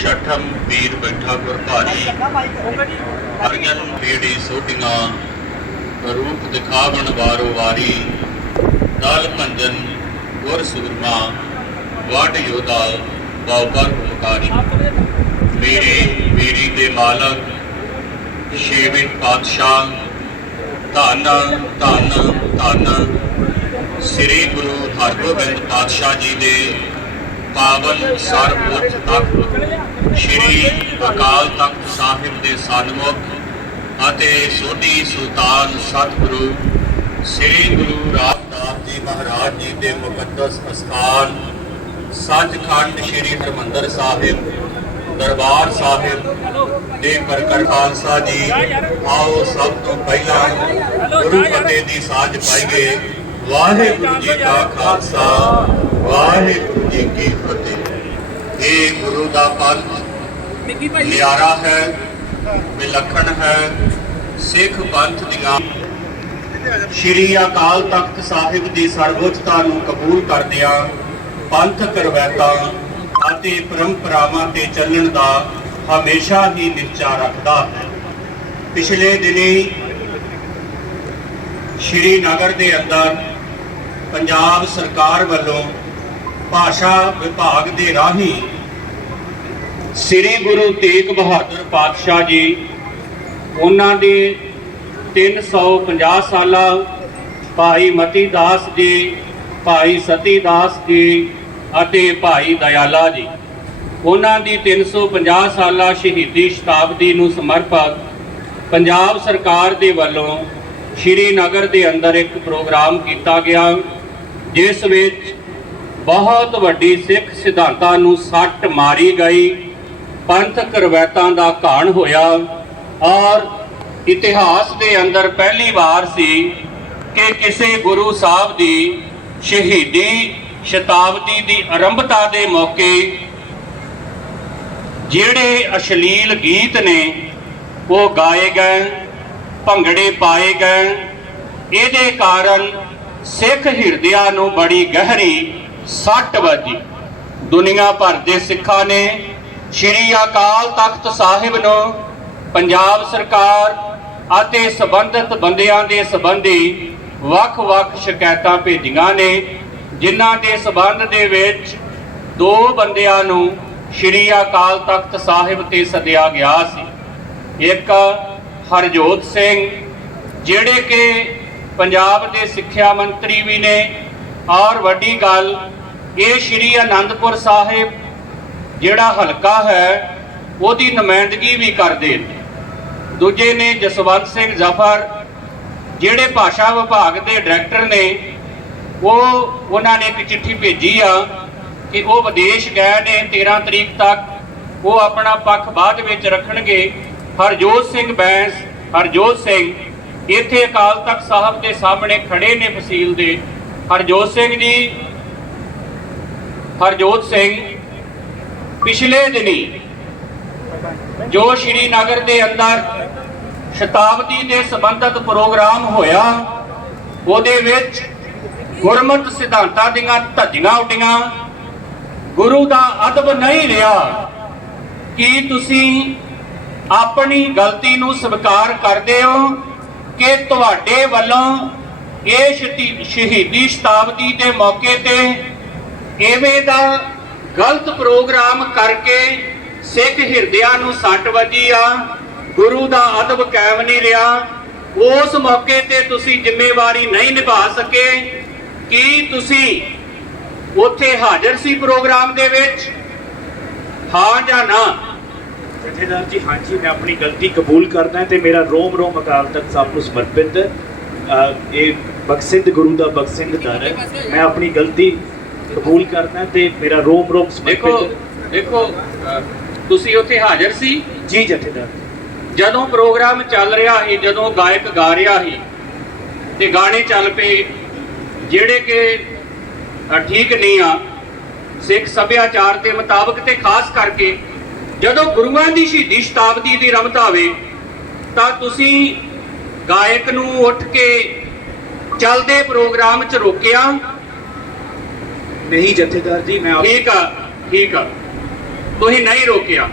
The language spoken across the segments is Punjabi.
ਛਠਮ ਵੀਰ ਬੈਠਾ ਗੁਰ ਅਰਜਨ ਬੀੜੀ ਸੋਟੀਆਂ ਰੂਪ ਦਿਖਾਵਣ ਵਾਰੋ ਵਾਰੀ। ਦਲ ਭੰਜਨ ਗੁਰ ਸੂਰਮਾ, ਵਾਟ ਯੋਧਾ ਬਾਉਪਰ ਹੁਕਮਕਾਰੀ ਮੇਰੇ ਮੇਰੀ ਦੇ ਮਾਲਕ, ਛੇਵੇਂ ਪਾਤਸ਼ਾਹ, ਧੰਨ ਧੰਨ ਧੰਨ। ਸ੍ਰੀ ਗੁਰੂ ਹਰਗੋਬਿੰਦ ਪਾਤਸ਼ਾਹ ਜੀ ਦੇ ਪਾਵਨ ਸਰਬੋੱਚ ਤਖਤ। ਸ੍ਰੀ ਅਕਾਲ ਤਖਤ ਸਾਹਿਬ ਦੇ ਸਨਮੁਖ ਅਤੇ ਸੋਢੀ ਸੁਲਤਾਨ ਸਤਿਗੁਰੂ, ਸ੍ਰੀ ਗੁਰੂ ਰਾਮਦਾਸ ਜੀ ਮਹਾਰਾਜ ਜੀ ਦੇ ਮੁਕੱਦਸ ਅਸਥਾਨ, ਸੱਚਖੰਡ ਸ੍ਰੀ ਹਰਮੰਦਰ ਸਾਹਿਬ, ਦਰਬਾਰ ਸਾਹਿਬ ਦੇ ਪਰਕਰ ਖਾਲਸਾ ਜੀ, ਆਓ ਸਭ ਤੋਂ ਪਹਿਲਾਂ ਗੁਰੂ ਫਤਿਹ ਦੀ ਸਾਜ ਪਾਈਏ। ਵਾਹਿਗੁਰੂ ਜੀ ਕਾ ਖਾਲਸਾ, ਵਾਹਿਗੁਰੂ ਜੀ ਕੀ ਫਤਿਹ। ਇਹ ਗੁਰੂ ਦਾ ਪੰਥ ਨਿਆਰਾ ਹੈ, ਵਿਲੱਖਣ ਹੈ। ਸਿੱਖ ਪੰਥ ਦੀਆਂ ਸ਼੍ਰੀ ਅਕਾਲ ਤਖਤ ਸਾਹਿਬ ਦੀ ਸਰਵਉੱਚਤਾ ਨੂੰ ਕਬੂਲ ਕਰਦਿਆਂ ਪੰਥ ਰਵਾਇਤਾਂ ਅਤੇ ਪਰੰਪਰਾਵਾਂ ਤੇ ਚੱਲਣ ਦਾ ਹਮੇਸ਼ਾ ਹੀ ਨਿਸ਼ਚਾ ਰੱਖਦਾ ਹੈ। ਪਿਛਲੇ ਦਿਨੀ ਸ਼੍ਰੀ ਨਗਰ ਦੇ ਅੰਦਰ ਪੰਜਾਬ ਸਰਕਾਰ ਵੱਲੋਂ ਭਾਸ਼ਾ ਵਿਭਾਗ ਦੇ ਰਾਹੀਂ ਸ੍ਰੀ ਗੁਰੂ ਤੇਗ ਬਹਾਦਰ ਪਾਤਸ਼ਾਹ ਜੀ ਉਹਨਾਂ ਦੇ 350 ਸਾਲਾ ਭਾਈ ਮਤੀ ਦਾਸ ਜੀ, ਭਾਈ ਸਤੀ ਦਾਸ ਜੀ ਅਤੇ ਭਾਈ ਦਇਆਲਾ ਜੀ। ਉਹਨਾਂ ਦੀ 350 ਸਾਲਾ ਸ਼ਹੀਦੀ ਸ਼ਤਾਬਦੀ ਨੂੰ ਸਮਰਪਿਤ ਪੰਜਾਬ ਸਰਕਾਰ ਦੇ ਵੱਲੋਂ ਸ਼੍ਰੀ ਨਗਰ ਦੇ ਅੰਦਰ ਇੱਕ ਪ੍ਰੋਗਰਾਮ ਕੀਤਾ ਗਿਆ, ਜਿਸ ਵਿੱਚ ਬਹੁਤ ਵੱਡੀ ਸਿੱਖ ਸਿਧਾਂਤਾਂ ਨੂੰ ਸੱਟ ਮਾਰੀ ਗਈ। ਪੰਥਕ ਰਵਾਇਤਾਂ ਦਾ ਘਾਣ ਹੋਇਆ ਔਰ ਇਤਿਹਾਸ ਦੇ ਅੰਦਰ ਪਹਿਲੀ ਵਾਰ ਸੀ ਕਿ ਕਿਸੇ ਗੁਰੂ ਸਾਹਿਬ ਦੀ ਸ਼ਹੀਦੀ ਸ਼ਤਾਬਦੀ ਦੀ ਆਰੰਭਤਾ ਦੇ ਮੌਕੇ ਜਿਹੜੇ ਅਸ਼ਲੀਲ ਗੀਤ ਨੇ, ਉਹ ਗਾਏ ਗਏ, ਭੰਗੜੇ ਪਾਏ ਗਏ। ਇਹਦੇ ਕਾਰਨ ਸਿੱਖ ਹਿਰਦਿਆਂ ਨੂੰ ਬੜੀ ਗਹਿਰੀ ਸੱਟ ਵੱਜੀ ਦੁਨੀਆ ਭਰ ਦੇ ਸਿੱਖਾਂ ਨੇ ਸ਼੍ਰੀ ਅਕਾਲ ਤਖਤ ਸਾਹਿਬ ਨੂੰ ਪੰਜਾਬ ਸਰਕਾਰ ਅਤੇ ਸਬੰਧਤ ਬੰਦਿਆਂ ਦੇ ਸੰਬੰਧੀ ਵੱਖ-ਵੱਖ ਸ਼ਿਕਾਇਤਾਂ ਭੇਜੀਆਂ ਨੇ, ਜਿਨ੍ਹਾਂ ਦੇ ਸਬੰਧ ਦੇ ਵਿੱਚ ਦੋ ਬੰਦਿਆਂ ਨੂੰ ਸ਼੍ਰੀ ਅਕਾਲ ਤਖਤ ਸਾਹਿਬ ਤੇ ਸੱਦਿਆ ਗਿਆ ਸੀ। ਇੱਕ ਹਰਜੋਤ ਸਿੰਘ, ਜਿਹੜੇ ਕਿ ਪੰਜਾਬ ਦੇ ਸਿੱਖਿਆ ਮੰਤਰੀ ਵੀ ਨੇ। ਔਰ ਵੱਡੀ ਗੱਲ ਇਹ ਸ਼੍ਰੀ ਅਨੰਦਪੁਰ ਸਾਹਿਬ ਜਿਹੜਾ ਹਲਕਾ ਹੈ, ਉਹਦੀ ਨੁਮਾਇੰਦਗੀ ਵੀ ਕਰਦੇ ਨੇ। ਦੂਜੇ ਨੇ ਜਸਵੰਤ ਸਿੰਘ ਜ਼ਫਰ, ਜਿਹੜੇ ਭਾਸ਼ਾ ਵਿਭਾਗ ਦੇ ਡਾਇਰੈਕਟਰ ਨੇ, ਉਹ, ਉਹਨਾਂ ਨੇ ਇੱਕ ਚਿੱਠੀ ਭੇਜੀ ਆ ਕਿ ਉਹ ਵਿਦੇਸ਼ ਗਏ ਨੇ 13 ਤਰੀਕ ਤੱਕ। ਉਹ ਆਪਣਾ ਪੱਖ ਬਾਅਦ ਵਿੱਚ ਰੱਖਣਗੇ। ਹਰਜੋਤ ਸਿੰਘ ਬੈਂਸ, ਹਰਜੋਤ ਸਿੰਘ, ਇੱਥੇ ਅਕਾਲ ਤਖਤ ਸਾਹਿਬ ਦੇ ਸਾਹਮਣੇ ਖੜੇ ਨੇ ਫਸੀਲ ਦੇ। ਹਰਜੋਤ ਸਿੰਘ ਜੀ ਹਰਜੋਤ ਸਿੰਘ, ਪਿਛਲੇ ਦਿਨੀ ਜੋ ਸ਼੍ਰੀ ਨਗਰ ਦੇ ਅੰਦਰ ਸ਼ਤਾਬਦੀ ਦੇ ਸੰਬੰਧਿਤ ਪ੍ਰੋਗਰਾਮ ਹੋਇਆ, ਉਹਦੇ ਵਿੱਚ ਗੁਰਮਤਿ ਸਿਧਾਂਤਾਂ ਦੀਆਂ ਧੱਜੀਆਂ ਉੱਡੀਆਂ। ਗੁਰੂ ਦਾ ਅਦਬ ਨਹੀਂ ਰਿਹਾ ਕੀ ਤੁਸੀਂ ਆਪਣੀ ਗਲਤੀ ਨੂੰ ਸਵੀਕਾਰ ਕਰਦੇ ਹੋ ਕਿ ਤੁਹਾਡੇ ਵੱਲੋਂ ਇਹ ਸ਼ਤੀ- ਸ਼ਹੀਦੀ ਸ਼ਤਾਬਦੀ ਦੇ ਮੌਕੇ ਤੇ ਐਵੇਂ ਦਾ ਗਲਤ ਪ੍ਰੋਗਰਾਮ ਕਰਕੇ ਸਿੱਖ ਹਿਰਦਿਆਂ ਨੂੰ ਸੱਟ ਵੱਜੀ ਆ, ਗੁਰੂ ਦਾ ਅਦਬ ਕਾਇਮ ਨਹੀਂ ਰਿਹਾ। ਉਸ ਮੌਕੇ ਤੇ ਤੁਸੀਂ ਜ਼ਿੰਮੇਵਾਰੀ ਨਹੀਂ ਨਿਭਾ ਸਕੇ। ਕੀ ਤੁਸੀਂ ਉੱਥੇ ਹਾਜ਼ਰ ਸੀ ਪ੍ਰੋਗਰਾਮ ਦੇ ਵਿੱਚ? ਹਾਂ ਜਾਂ ਨਾ? ਜਥੇਦਾਰ ਜੀ, ਹਾਂਜੀ, ਮੈਂ ਆਪਣੀ ਗਲਤੀ ਕਬੂਲ ਕਰਦਾ ਤੇ ਮੇਰਾ ਰੋਮ ਰੋਮ ਅਕਾਲ ਤਖਤ ਸਾਹਿਬ ਨੂੰ ਸਮਰਪਿਤ ਇਹ ਬਖਸ਼ਿੰਦ ਗੁਰੂ ਦਾ ਬਖਸ਼ਿੰਦ ਦਰ ਹੈ। ਮੈਂ ਆਪਣੀ ਗਲਤੀ ਕਬੂਲ ਕਰਦਾ ਤੇ ਮੇਰਾ ਰੋਮ ਰੋਮ ਦੇਖੋ ਦੇਖੋ ਤੁਸੀਂ ਉੱਥੇ ਹਾਜ਼ਰ ਸੀ? ਜੀ ਜਥੇਦਾਰ। ਜਦੋਂ ਪ੍ਰੋਗਰਾਮ ਚੱਲ ਰਿਹਾ ਸੀ ਜਦੋਂ ਗਾਇਕ ਗਾ ਰਿਹਾ ਸੀ ਤੇ ਗਾਣੇ ਚੱਲ ਪਏ ਜਿਹੜੇ ਕਿ ਠੀਕ ਨਹੀਂ ਆ ਸਿੱਖ ਸੱਭਿਆਚਾਰ ਦੇ ਮੁਤਾਬਕ ਤੇ ਖਾਸ ਕਰਕੇ ਜਦੋਂ ਗੁਰੂਆਂ ਦੀ ਸ਼ਹੀਦੀ ਸ਼ਤਾਬਦੀ ਦੀ ਰਮਤ ਆਵੇ ਤਾਂ ਤੁਸੀਂ ਗਾਇਕ ਨੂੰ ਉੱਠ ਕੇ ਚੱਲਦੇ ਪ੍ਰੋਗਰਾਮ 'ਚ ਰੋਕਿਆ ਨਹੀਂ ਜਥੇਦਾਰ ਜੀ ਮੈਂ ਠੀਕ ਆ ਠੀਕ ਆ। ਤੁਸੀਂ ਨਹੀਂ ਰੋਕਿਆ।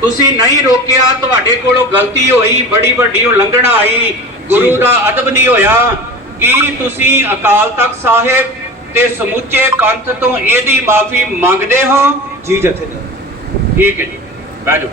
ਤੁਸੀਂ ਨਹੀਂ ਰੋਕਿਆ ਤੁਹਾਡੇ ਕੋਲੋਂ ਗਲਤੀ ਹੋਈ ਬੜੀ ਵੱਡੀ ਉਲੰਘਣਾ ਆਈ ਗੁਰੂ ਦਾ ਅਦਬ ਨਹੀਂ ਹੋਇਆ। ਕੀ ਤੁਸੀਂ ਅਕਾਲ ਤਖਤ ਸਾਹਿਬ ਤੇ ਸਮੁੱਚੇ ਪੰਥ ਤੋਂ ਇਹਦੀ ਮਾਫੀ ਮੰਗਦੇ ਹੋ? ਜੀ ਜਥੇਦਾਰ। ਠੀਕ ਹੈ ਜੀ ਜਾਓ।